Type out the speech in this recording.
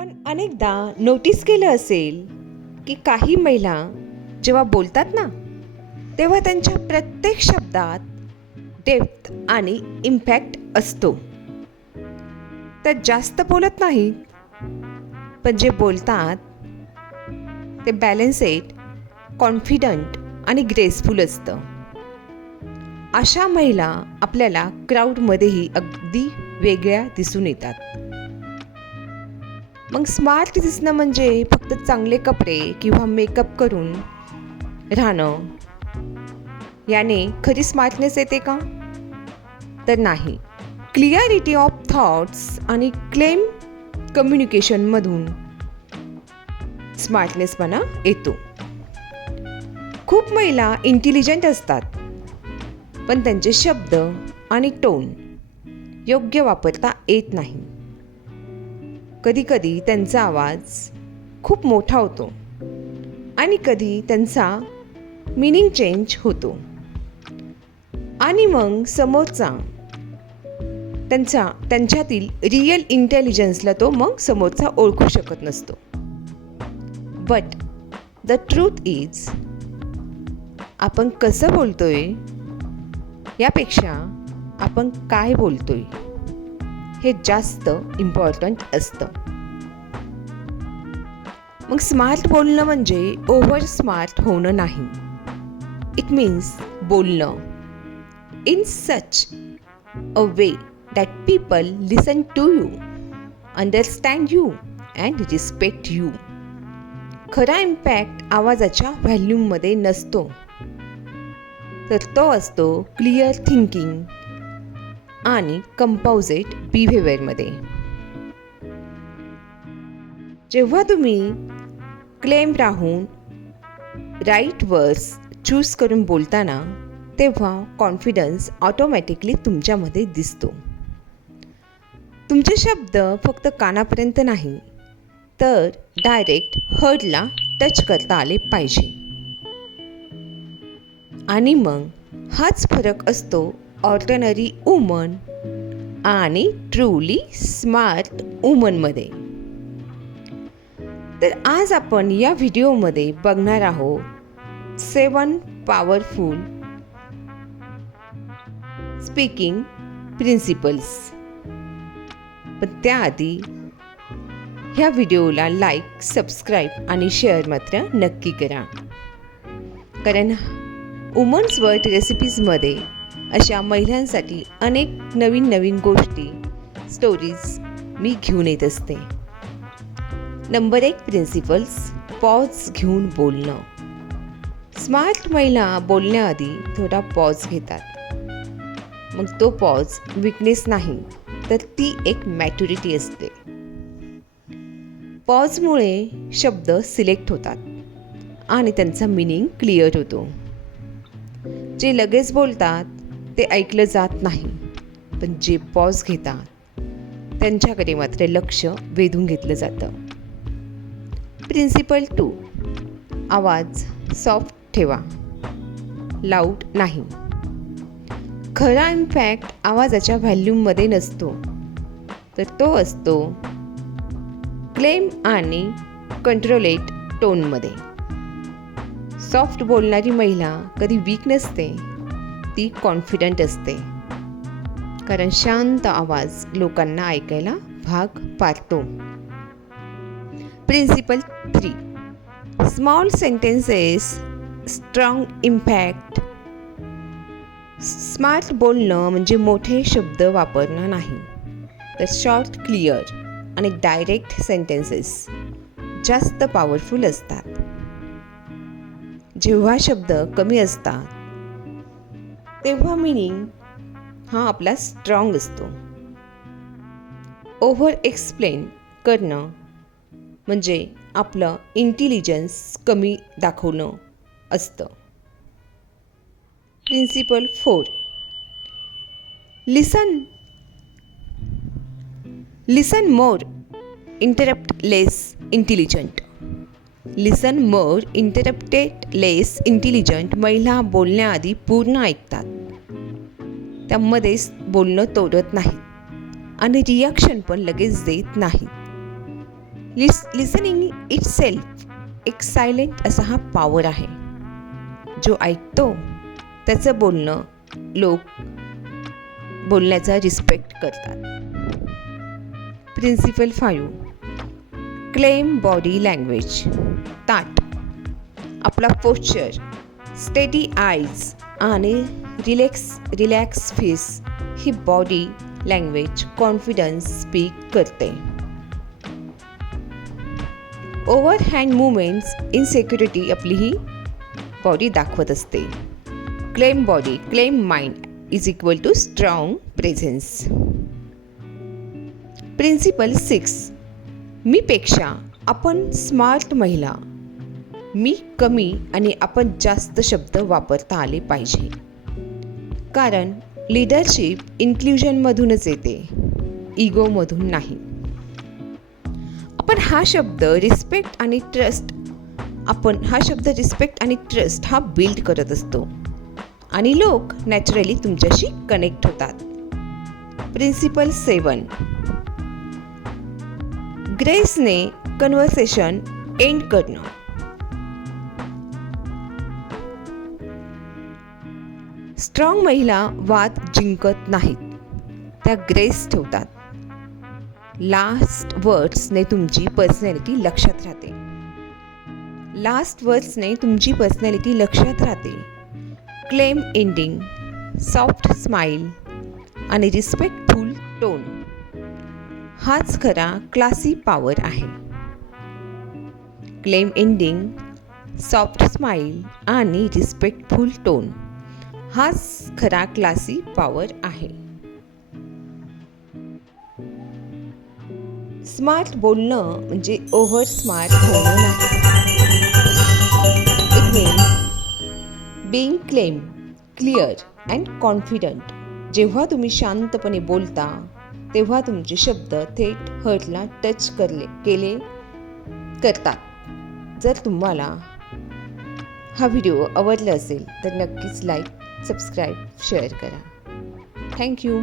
आपण अनेकदा नोटीस केलं असेल की काही महिला जेव्हा बोलतात ना, तेव्हा त्यांच्या प्रत्येक शब्दात डेप्थ आणि इम्पॅक्ट असतो. त्या जास्त बोलत नाहीत, पण जे बोलतात ते बॅलन्सेड, कॉन्फिडंट आणि ग्रेसफुल असतं. अशा महिला आपल्याला क्राऊडमध्येही अगदी वेगळ्या दिसून येतात. मग स्मार्ट दिसणं म्हणजे फक्त चांगले कपडे किंवा मेकअप करून राहणं याने खरी स्मार्टनेस येते का? तर नाही. क्लिअरिटी ऑफ थॉट्स आणि क्लेम कम्युनिकेशनमधून स्मार्टनेसपणा येतो. खूप महिला इंटेलिजंट असतात, पण त्यांचे शब्द आणि टोन योग्य वापरता येत नाही. कधी त्यांचा आवाज खूप मोठा होतो आणि कधी त्यांचा मीनिंग चेंज होतो, आणि मग समोरचा त्यांच्यातील रिअल इंटेलिजन्सला तो मग समोरचा ओळखू शकत नसतो. बट द ट्रूथ इज, आपण कसं बोलतोय यापेक्षा आपण काय बोलतोय हे जास्त इम्पॉर्टंट असतं. मग स्मार्ट बोलणं म्हणजे ओव्हर स्मार्ट होणं नाही. इट मीन्स बोलणं in such a way that people listen to you, understand you and respect you. खरा इम्पॅक्ट आवाजाच्या व्हॅल्यूममध्ये नसतो, तर तो असतो क्लिअर थिंकिंग आणि कंपोजिट बिहेवियरमध्ये. जेव्हा तुम्ही क्लेम राहून राईट वर्ड्स चूज करून बोलताना, तेव्हा कॉन्फिडन्स ऑटोमॅटिकली तुमच्यामध्ये दिसतो. तुमचे शब्द फक्त कानापर्यंत नाही, तर डायरेक्ट हर्टला टच करता आले पाहिजे. आणि मग हाच फरक असतो ऑर्डिनरी वुमन आणि ट्रूली स्मार्ट वुमनमध्ये. तर आज आपण या व्हिडिओमध्ये बघणार आहोत 7 पॉवरफुल स्पीकिंग प्रिन्सिपल्स. पण त्याआधी ह्या व्हिडिओला लाईक, सबस्क्राईब आणि शेअर मात्र नक्की करा, कारण वुमन्स वर्ल्ड रेसिपीजमध्ये अशा महिलांसाठी अनेक नवीन गोष्टी, स्टोरीज मी घेऊन येत असते. नंबर 1 प्रिन्सिपल्स, पॉज घेऊन बोलणं. स्मार्ट महिला बोलण्याआधी थोडा पॉज घेतात. मग तो पॉज वीकनेस नाही, तर ती एक मॅच्युरिटी असते. पॉजमुळे शब्द सिलेक्ट होतात आणि त्यांचा मीनिंग क्लिअर होतो. जे लगेच बोलतात ते ऐकलं जात नाही, पण जे पॉज घेतात त्यांच्याकडे मात्र लक्ष वेधून घेतलं जातं. प्रिन्सिपल 2, आवाज सॉफ्ट ठेवा, लाऊड नाही. खरा इम्पॅक्ट आवाजाच्या व्हॅल्यूममध्ये नसतो, तर तो असतो क्लेम आणि कंट्रोलेट टोनमध्ये. सॉफ्ट बोलणारी महिला कधी वीक नसते, ती कॉन्फिडंट असते, कारण शांत आवाज लोकांना ऐकायला भाग पाडतो. Principle 3, small sentences strong impact. Smart बोलणं म्हणजे मोठे शब्द वापरणं नाही, तर शॉर्ट, क्लिअर आणि डायरेक्ट सेंटेन्सेस जास्त पॉवरफुल असतात. जेव्हा शब्द कमी असतात तेव्हा मीनिंग हा आपला स्ट्रॉंग असतो. ओव्हर एक्सप्लेन करणं म्हणजे आपलं इंटेलिजन्स कमी दाखवणं असतं. प्रिन्सिपल 4, लिसन मोर, इंटरप्ट लेस इंटेलिजंट. लिसन मोर, इंटरप्टेड लेस इंटेलिजंट. महिला बोलण्याआधी पूर्ण ऐकतात, त्यामध्येच बोलणं तोडत नाही आणि रिॲक्शन पण लगेच देत नाही. लिसनिंग इटसेल्फ एक सायलेंट असा हा पॉवर आहे. जो ऐकतो त्याचं बोलणं लोक बोलण्याचा रिस्पेक्ट करतात. Principle 5 calm body language. ताट, आपला पोश्चर, स्टेडी आईज आणि रिलॅक्स फेस ही बॉडी लँग्वेज कॉन्फिडन्स स्पीक करते. ओव्हर हँड मुवमेंट्स इनसेक्युरिटी आपली ही बॉडी दाखवत असते. Calm body, calm mind is equal to strong presence. Principle 6 मी पेक्षा आपण स्मार्ट महिला. मी कमी आणि आपण जास्त शब्द वापरता आले पाहिजे. कारण लीडरशिप इन्क्ल्युजनमधूनच येते, इगोमधून नाही. आपण हा शब्द रिस्पेक्ट आणि ट्रस्ट हा बिल्ड करत असतो आणि लोक नॅचरली तुमच्याशी कनेक्ट होतात. प्रिन्सिपल 7 ग्रेसने कन्व्हर्सेशन एंड करणं. स्ट्रॉंग महिला वाद जिंकत नाहीत, त्या ग्रेस ठेवतात. लास्ट वर्ड्सने तुमची पर्सनॅलिटी लक्षात राहते. क्लेम एंडिंग, सॉफ्ट स्माइल आणि रिस्पेक्टफुल टोन हाच खरा क्लासी पॉवर आहे. क्लेम एंडिंग, सॉफ्ट स्माइल आणि रिस्पेक्टफुल टोन हाच खरा क्लासी पॉवर आहे. स्मार्ट बोलणं म्हणजे ओव्हर स्मार्ट होणं नाही. It means being clear and confident. जेव्हा तुम्ही शांतपणे बोलता तेव्हा तुमचे शब्द थेट हर्टला टच करतात. जर तुम्हाला हा व्हिडिओ आवडला असेल तर नक्कीच लाईक, सबस्क्राईब, शेअर करा. थँक्यू.